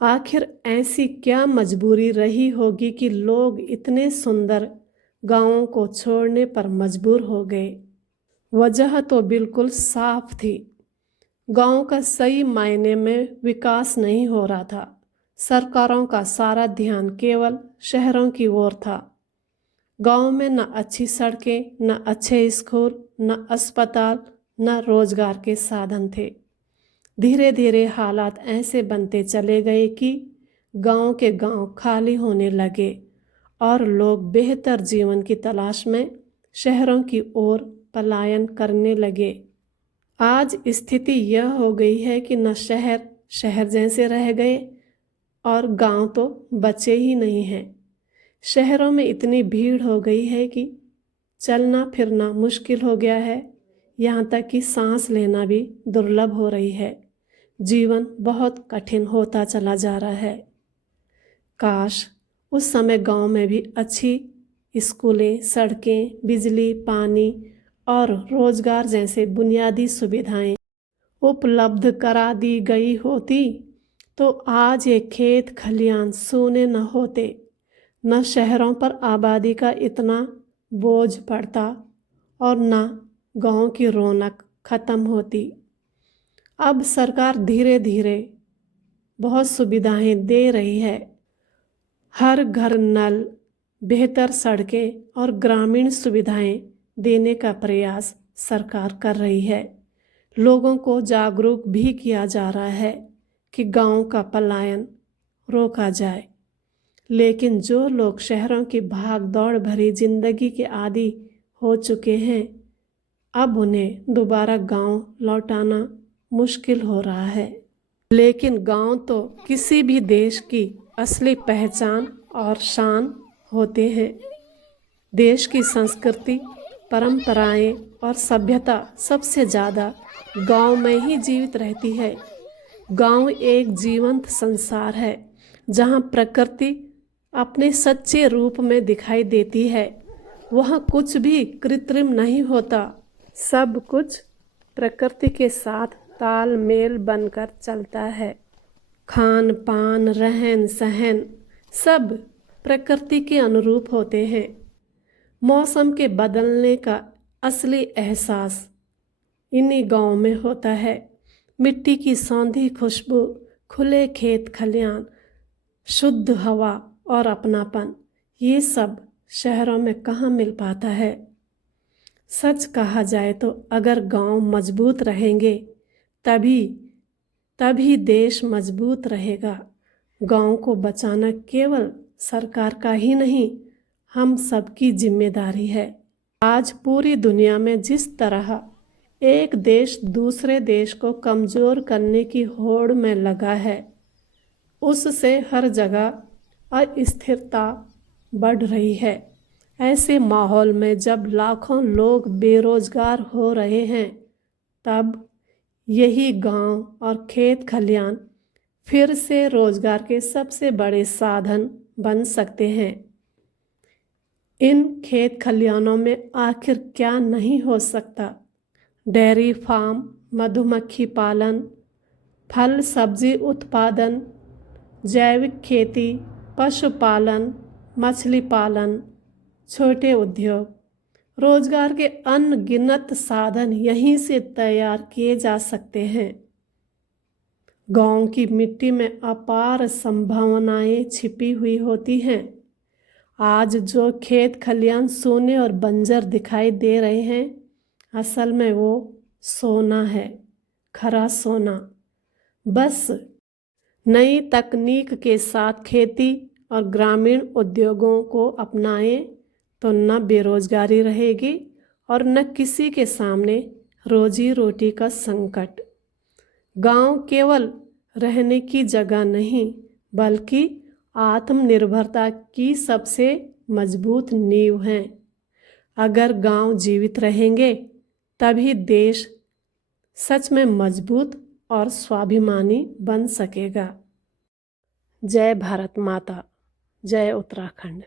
आखिर ऐसी क्या मजबूरी रही होगी कि लोग इतने सुंदर गांवों को छोड़ने पर मजबूर हो गए। वजह तो बिल्कुल साफ थी। गांव का सही मायने में विकास नहीं हो रहा था। सरकारों का सारा ध्यान केवल शहरों की ओर था। गांव में न अच्छी सड़कें, न अच्छे स्कूल, न अस्पताल, न रोजगार के साधन थे। धीरे धीरे हालात ऐसे बनते चले गए कि गांव के गांव खाली होने लगे और लोग बेहतर जीवन की तलाश में शहरों की ओर पलायन करने लगे। आज स्थिति यह हो गई है कि न शहर शहर जैसे रह गए और गांव तो बचे ही नहीं हैं। शहरों में इतनी भीड़ हो गई है कि चलना फिरना मुश्किल हो गया है। यहाँ तक कि सांस लेना भी दुर्लभ हो रही है। जीवन बहुत कठिन होता चला जा रहा है। काश उस समय गांव में भी अच्छी स्कूलें, सड़कें, बिजली, पानी और रोजगार जैसे बुनियादी सुविधाएं उपलब्ध करा दी गई होती तो आज ये खेत खलियान सूने न होते, न शहरों पर आबादी का इतना बोझ पड़ता और न गांव की रौनक खत्म होती। अब सरकार धीरे धीरे बहुत सुविधाएं दे रही है। हर घर नल, बेहतर सड़कें और ग्रामीण सुविधाएं देने का प्रयास सरकार कर रही है। लोगों को जागरूक भी किया जा रहा है कि गांव का पलायन रोका जाए। लेकिन जो लोग शहरों की भाग दौड़ भरी जिंदगी के आदी हो चुके हैं, अब उन्हें दोबारा गांव लौटाना मुश्किल हो रहा है। लेकिन गांव तो किसी भी देश की असली पहचान और शान होते हैं। देश की संस्कृति, परंपराएं और सभ्यता सबसे ज़्यादा गांव में ही जीवित रहती है। गांव एक जीवंत संसार है जहां प्रकृति अपने सच्चे रूप में दिखाई देती है। वहाँ कुछ भी कृत्रिम नहीं होता। सब कुछ प्रकृति के साथ तालमेल बनकर चलता है। खान पान, रहन सहन सब प्रकृति के अनुरूप होते हैं। मौसम के बदलने का असली एहसास इन्हीं गांव में होता है। मिट्टी की सौंधी खुशबू, खुले खेत खलियान, शुद्ध हवा और अपनापन, ये सब शहरों में कहाँ मिल पाता है। सच कहा जाए तो अगर गांव मजबूत रहेंगे तभी देश मजबूत रहेगा। गांव को बचाना केवल सरकार का ही नहीं, हम सबकी जिम्मेदारी है। आज पूरी दुनिया में जिस तरह एक देश दूसरे देश को कमज़ोर करने की होड़ में लगा है, उससे हर जगह अस्थिरता बढ़ रही है। ऐसे माहौल में जब लाखों लोग बेरोजगार हो रहे हैं, तब यही गांव और खेत खलियान फिर से रोजगार के सबसे बड़े साधन बन सकते हैं। इन खेत खलियानों में आखिर क्या नहीं हो सकता। डेयरी फार्म, मधुमक्खी पालन, फल सब्जी उत्पादन, जैविक खेती, पशुपालन, मछली पालन, छोटे उद्योग, रोजगार के अनगिनत साधन यहीं से तैयार किए जा सकते हैं। गांव की मिट्टी में अपार संभावनाएं छिपी हुई होती हैं। आज जो खेत खलियान सूने और बंजर दिखाई दे रहे हैं, असल में वो सोना है, खरा सोना। बस नई तकनीक के साथ खेती और ग्रामीण उद्योगों को अपनाएं तो न बेरोजगारी रहेगी और न किसी के सामने रोजी रोटी का संकट। गांव केवल रहने की जगह नहीं, बल्कि आत्मनिर्भरता की सबसे मजबूत नींव है। अगर गांव जीवित रहेंगे तभी देश सच में मजबूत और स्वाभिमानी बन सकेगा। जय भारत माता, जय उत्तराखंड।